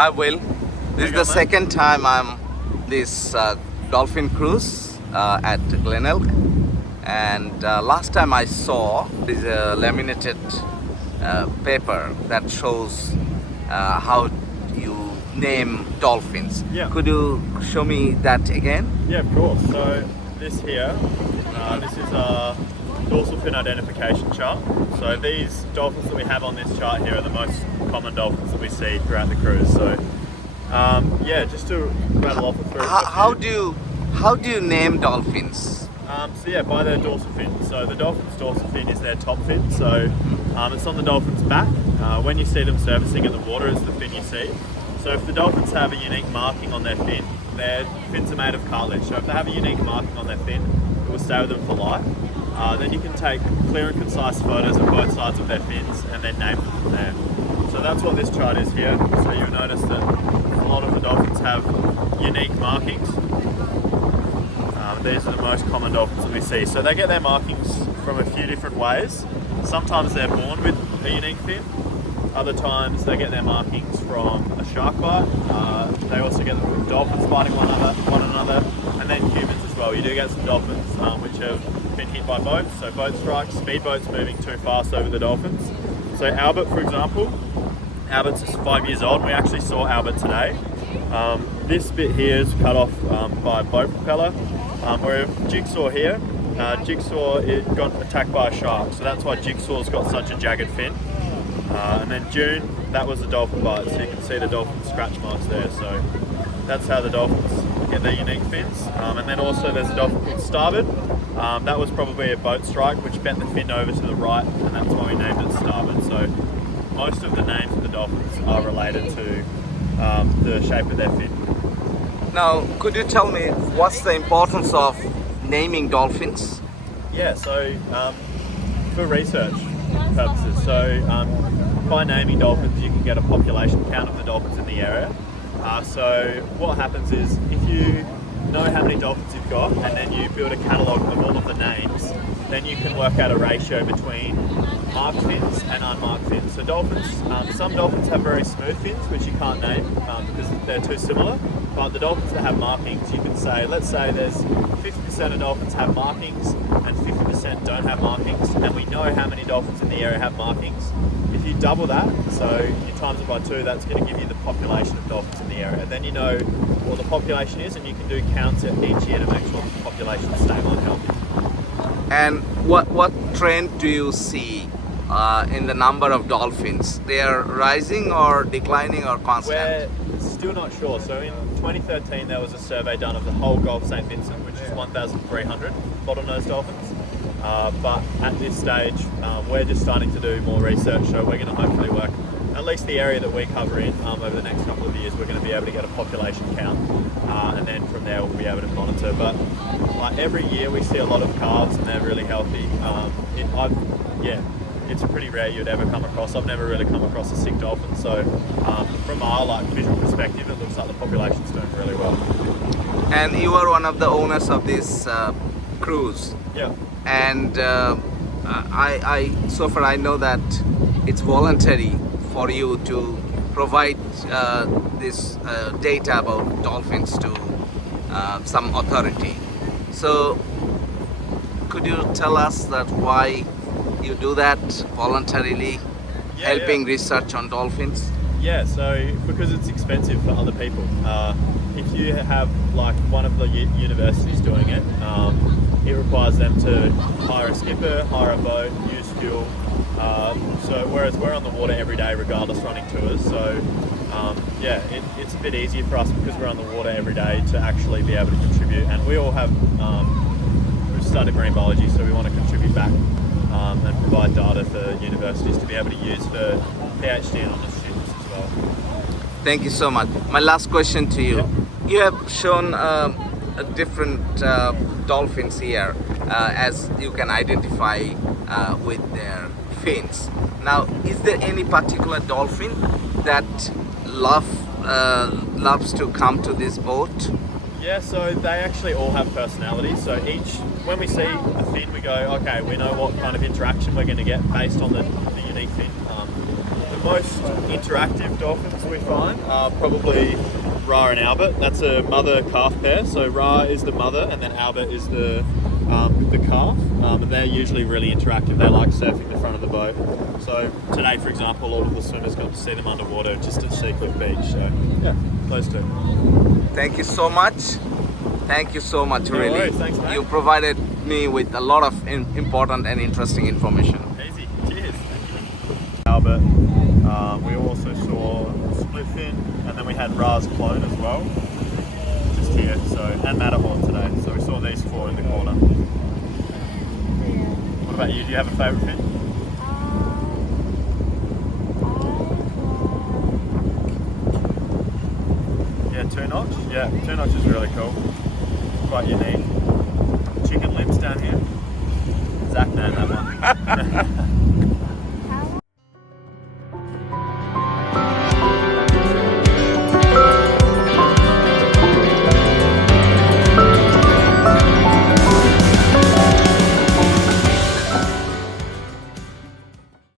Hi Will, this is the second time I'm this dolphin cruise at Glenelg, and last time I saw this laminated paper that shows how you name dolphins. Yeah. Could you show me that again? Yeah, of course. So this here, this is a dorsal fin identification chart. So these dolphins that we have on this chart here are the most common dolphins that we see throughout the cruise. So yeah, just to rattle off a few. How do you name dolphins? So yeah, by their dorsal fin. So the dolphin's dorsal fin is their top fin. So it's on the dolphin's back. When you see them surfacing in the water, it's the fin you see. So if the dolphins have a unique marking on their fins are made of cartilage. So if they have a unique marking on their fin, it will stay with them for life. Then you can take clear and concise photos of both sides of their fins and then name them from there. So that's what this chart is here. So you'll notice that a lot of the dolphins have unique markings. These are the most common dolphins that we see. So they get their markings from a few different ways. Sometimes they're born with a unique fin. Other times they get their markings from a shark bite. They also get them from dolphins biting one another, and then humans as well. You do get some dolphins which have been hit by boats, so boat strikes, speedboats moving too fast over the dolphins. So Albert, for example, Albert's 5 years old, and we actually saw Albert today. This bit here is cut off by a boat propeller, where Jigsaw here, Jigsaw got attacked by a shark, so that's why Jigsaw's got such a jagged fin. And then June, that was a dolphin bite, so you can see the dolphin scratch marks there. So that's how the dolphins get their unique fins. And then also there's a dolphin called Starboard. That was probably a boat strike which bent the fin over to the right, and that's why we named it Starboard. So most of the names of the dolphins are related to the shape of their fin. Now, could you tell me what's the importance of naming dolphins? Yeah, so for research purposes, so by naming dolphins you can get a population count of the dolphins in the area. So what happens is, if you know how many dolphins you've got and then you build a catalogue of all of the names, then you can work out a ratio between marked fins and unmarked fins. So dolphins, some dolphins have very smooth fins which you can't name because they're too similar, but the dolphins that have markings, you can say, let's say there's 50% of dolphins have markings and 50% don't have markings, and we know how many dolphins in the area have markings. If you double that, so you times it by 2, that's going to give you the population of dolphins in the area. Then you know what the population is, and you can do counts each year to make sure the population is stable and healthy. And what trend do you see in the number of dolphins? They are rising or declining or constant? We're still not sure. So in 2013 there was a survey done of the whole Gulf St. Vincent, which is 1,300 bottlenose dolphins. But at this stage we're just starting to do more research, so we're going to hopefully work, at least the area that we cover in, over the next couple of years we're going to be able to get a population count, and then from there we'll be able to monitor. But like every year we see a lot of calves and they're really healthy. It's pretty rare you'd ever come across. I've never really come across a sick dolphin, so from our visual perspective it looks like the population's doing really well. And you are one of the owners of this cruise. Yeah. And so far I know that it's voluntary for you to provide this data about dolphins to some authority. So could you tell us that why you do that voluntarily, helping research on dolphins? Yeah, so because it's expensive for other people. If you have like one of the universities doing it, it requires them to hire a skipper, hire a boat, use fuel. So whereas we're on the water every day regardless, running tours, so it's a bit easier for us because we're on the water every day to actually be able to contribute. And we all have, we've studied marine biology, so we want to contribute back and provide data for universities to be able to use for PhD and honours students as well. Thank you so much. My last question to you. You have shown different dolphins here as you can identify with their fins. Now, is there any particular dolphin that loves to come to this boat? Yeah, so they actually all have personalities. So when we see a fin, we go, okay, we know what kind of interaction we're going to get based on the unique fin. The most interactive dolphins we find are probably Ra and Albert. That's a mother-calf pair. So Ra is the mother, and then Albert is the calf. And they're usually really interactive. They like surfing the front of the boat. So today, for example, all of the swimmers got to see them underwater just at Seacliff Beach. So yeah, those two. Thank you so much. Thank you so much, No really. worries, thanks, mate. You provided me with a lot of important and interesting information. Easy. Cheers. Thank you. Albert. We also saw split fin, and then we had Ra's clone as well, just here. So and Matterhorn today. So we saw these four in the corner. What about you? Do you have a favourite fin? Yeah, 2-notch. Yeah, 2-notch is really cool. Quite unique. Chicken lips down here. Zach named that one.